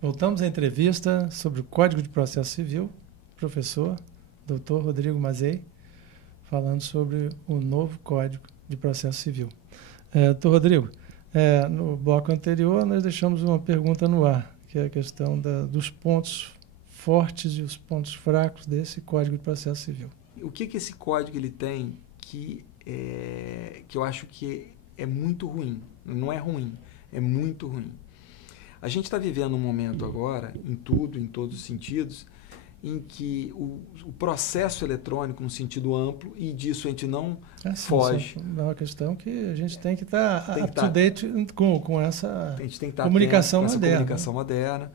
Voltamos à entrevista sobre o Código de Processo Civil, professor Dr. Rodrigo Mazei, falando sobre o novo Código de Processo Civil. Dr. Rodrigo, no bloco anterior nós deixamos uma pergunta no ar, que é a questão dos pontos fortes e os pontos fracos desse Código de Processo Civil. O que esse código ele tem que eu acho que é muito ruim? Não é ruim, é muito ruim. A gente está vivendo um momento agora, em todos os sentidos, em que o processo eletrônico, no sentido amplo, e disso a gente não foge. É uma questão que a gente tem que estar up-to-date com essa comunicação moderna.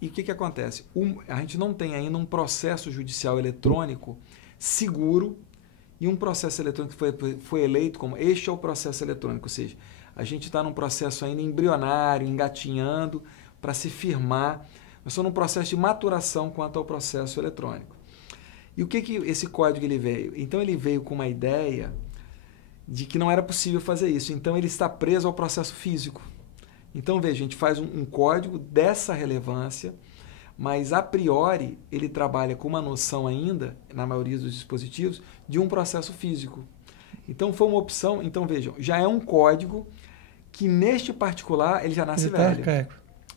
E o que acontece? A gente não tem ainda um processo judicial eletrônico seguro e um processo eletrônico que foi eleito como este é o processo eletrônico, ou seja, a gente está num processo ainda embrionário, engatinhando, para se firmar. Nós estamos num processo de maturação quanto ao processo eletrônico. E o que esse código ele veio? Então, ele veio com uma ideia de que não era possível fazer isso. Então, ele está preso ao processo físico. Então, veja, a gente faz um código dessa relevância, mas, a priori, ele trabalha com uma noção ainda, na maioria dos dispositivos, de um processo físico. Então, foi uma opção. Então, vejam, já é um código que, neste particular, ele já nasce velho.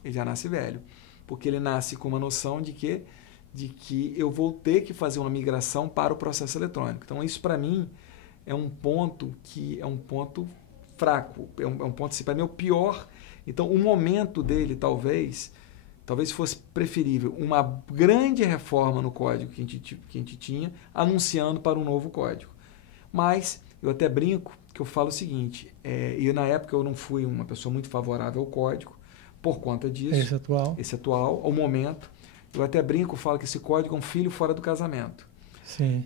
Ele já nasce velho. Porque ele nasce com uma noção de que eu vou ter que fazer uma migração para o processo eletrônico. Então, isso, para mim, é um ponto fraco. É um ponto, assim, para mim, é o pior. Então, o momento dele, talvez fosse preferível uma grande reforma no código que a gente tinha, anunciando para um novo código. Mas eu até brinco que eu falo o seguinte, e na época eu não fui uma pessoa muito favorável ao código, por conta disso. Esse atual, ao momento. Eu até brinco, falo que esse código é um filho fora do casamento. Sim.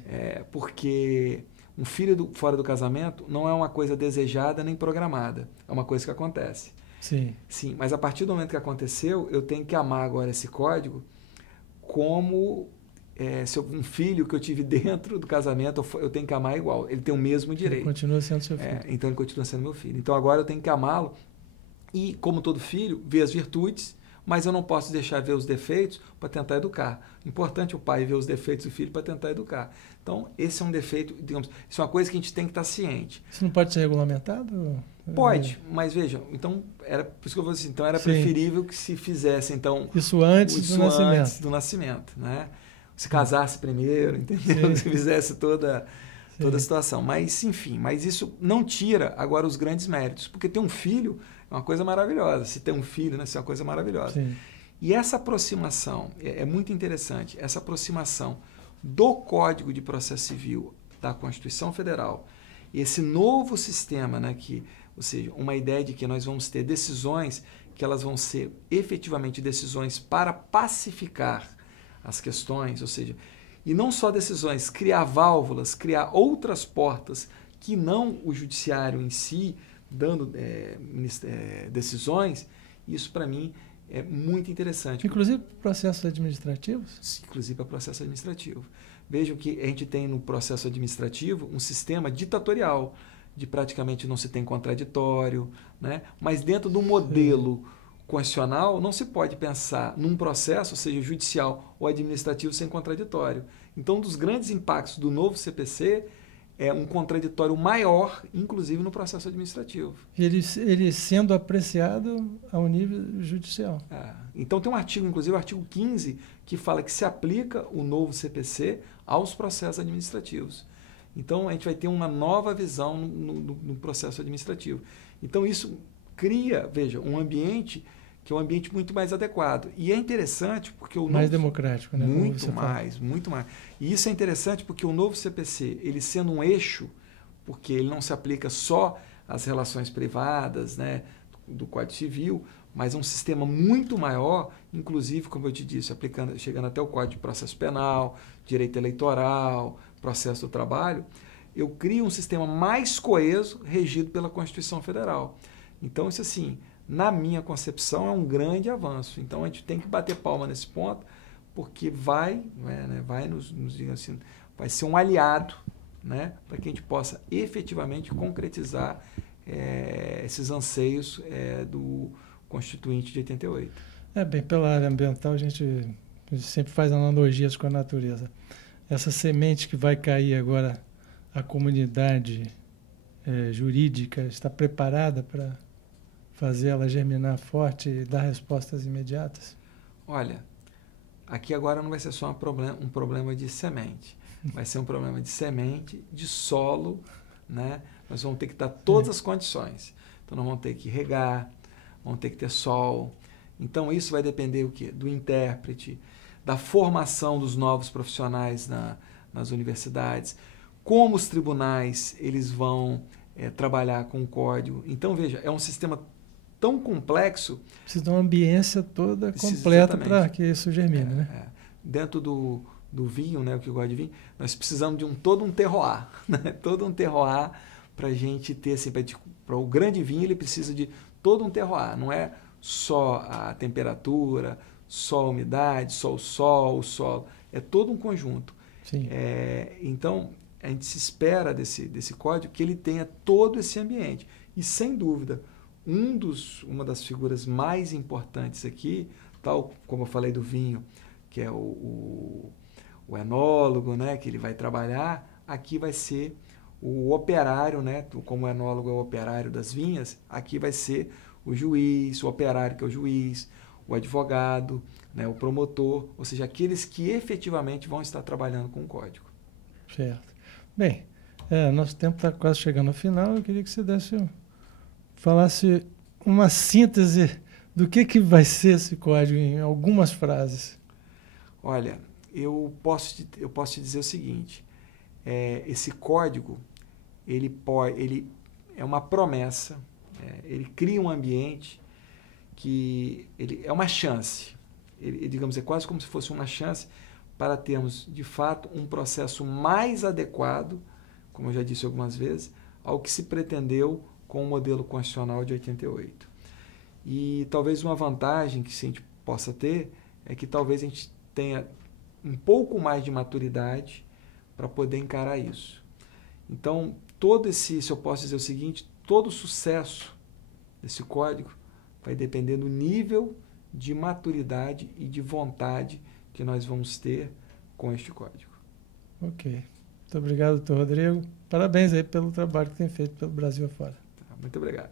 Porque um filho fora do casamento não é uma coisa desejada nem programada, é uma coisa que acontece. Sim. Sim, mas a partir do momento que aconteceu, eu tenho que amar agora esse código como... um filho que eu tive dentro do casamento, eu tenho que amar igual. Ele tem o mesmo direito. Ele continua sendo seu filho. Então, ele continua sendo meu filho. Então, agora eu tenho que amá-lo e, como todo filho, ver as virtudes, mas eu não posso deixar ver os defeitos para tentar educar. Importante o pai ver os defeitos do filho para tentar educar. Então, esse é um defeito, digamos, isso é uma coisa que a gente tem que estar ciente. Isso não pode ser regulamentado? Pode, mas veja, então, por isso que eu vou dizer, então era preferível que se fizesse, então... Isso antes do nascimento, né? Se casasse primeiro, entendeu? Se fizesse toda a situação. Mas, enfim, mas isso não tira agora os grandes méritos, porque ter um filho é uma coisa maravilhosa. Se ter um filho, né, isso é uma coisa maravilhosa. Sim. E essa aproximação, é muito interessante, essa aproximação do Código de Processo Civil da Constituição Federal, esse novo sistema, né, ou seja, uma ideia de que nós vamos ter decisões que elas vão ser efetivamente decisões para pacificar as questões, ou seja, e não só decisões, criar válvulas, criar outras portas que não o judiciário em si, dando decisões, isso para mim é muito interessante. Inclusive processos administrativos? Inclusive para processo administrativo. Vejam que a gente tem no processo administrativo um sistema ditatorial, de praticamente não se tem contraditório, né? Mas dentro do modelo constitucional não se pode pensar num processo, seja judicial ou administrativo, sem contraditório. Então, um dos grandes impactos do novo CPC é um contraditório maior, inclusive no processo administrativo. Ele sendo apreciado ao nível judicial. Então, tem um artigo, inclusive o artigo 15, que fala que se aplica o novo CPC aos processos administrativos. Então, a gente vai ter uma nova visão no processo administrativo. Então, isso cria, veja, um ambiente que é um ambiente muito mais adequado. E é interessante porque o mais democrático, né? Muito mais. E isso é interessante porque o novo CPC, ele sendo um eixo, porque ele não se aplica só às relações privadas, né, do Código Civil, mas é um sistema muito maior, inclusive, como eu te disse, chegando até o Código de Processo Penal, Direito Eleitoral, Processo do Trabalho. eu crio um sistema mais coeso, regido pela Constituição Federal. Então, isso assim, na minha concepção, é um grande avanço. Então, a gente tem que bater palma nesse ponto, porque vai assim, vai ser um aliado, né, para que a gente possa efetivamente concretizar esses anseios do Constituinte de 88. Bem, pela área ambiental, a gente sempre faz analogias com a natureza. Essa semente que vai cair agora, a comunidade jurídica está preparada para fazer ela germinar forte e dar respostas imediatas? Olha, aqui agora não vai ser só um problema de semente, vai ser um problema de semente, de solo, né? Nós vamos ter que dar todas as condições. Então, nós vamos ter que regar, vamos ter que ter sol. Então, isso vai depender o quê? Do intérprete, da formação dos novos profissionais nas universidades, como os tribunais eles vão trabalhar com o código. Então, veja, é um sistema tão complexo. Precisa de uma ambiência toda completa para que isso germine, né? Dentro do vinho, né, o que eu gosto de vinho, nós precisamos de todo um terroir, né? Todo um terroir para a gente ter, assim, para o grande vinho ele precisa de todo um terroir, não é só a temperatura, só a umidade, só o solo, é todo um conjunto. Sim. Então, a gente se espera desse código que ele tenha todo esse ambiente. E, sem dúvida, uma das figuras mais importantes aqui, tal como eu falei do vinho, que é o enólogo, né, que ele vai trabalhar, aqui vai ser o operário, né, como o enólogo é o operário das vinhas, aqui vai ser o juiz, o operário que é o juiz, o advogado, né, o promotor, ou seja, aqueles que efetivamente vão estar trabalhando com o código. Certo. Bem, nosso tempo está quase chegando ao final, eu queria que você falasse uma síntese do que vai ser esse código em algumas frases. Olha, eu posso te dizer o seguinte, esse código, ele é uma promessa, ele cria um ambiente que ele é uma chance, digamos, é quase como se fosse uma chance para termos, de fato, um processo mais adequado, como eu já disse algumas vezes, ao que se pretendeu com o modelo constitucional de 88. E talvez uma vantagem que a gente possa ter é que talvez a gente tenha um pouco mais de maturidade para poder encarar isso. Então, se eu posso dizer o seguinte, todo o sucesso desse código vai depender do nível de maturidade e de vontade que nós vamos ter com este código. Ok. Muito obrigado, doutor Rodrigo. Parabéns aí pelo trabalho que tem feito pelo Brasil afora. Muito obrigado.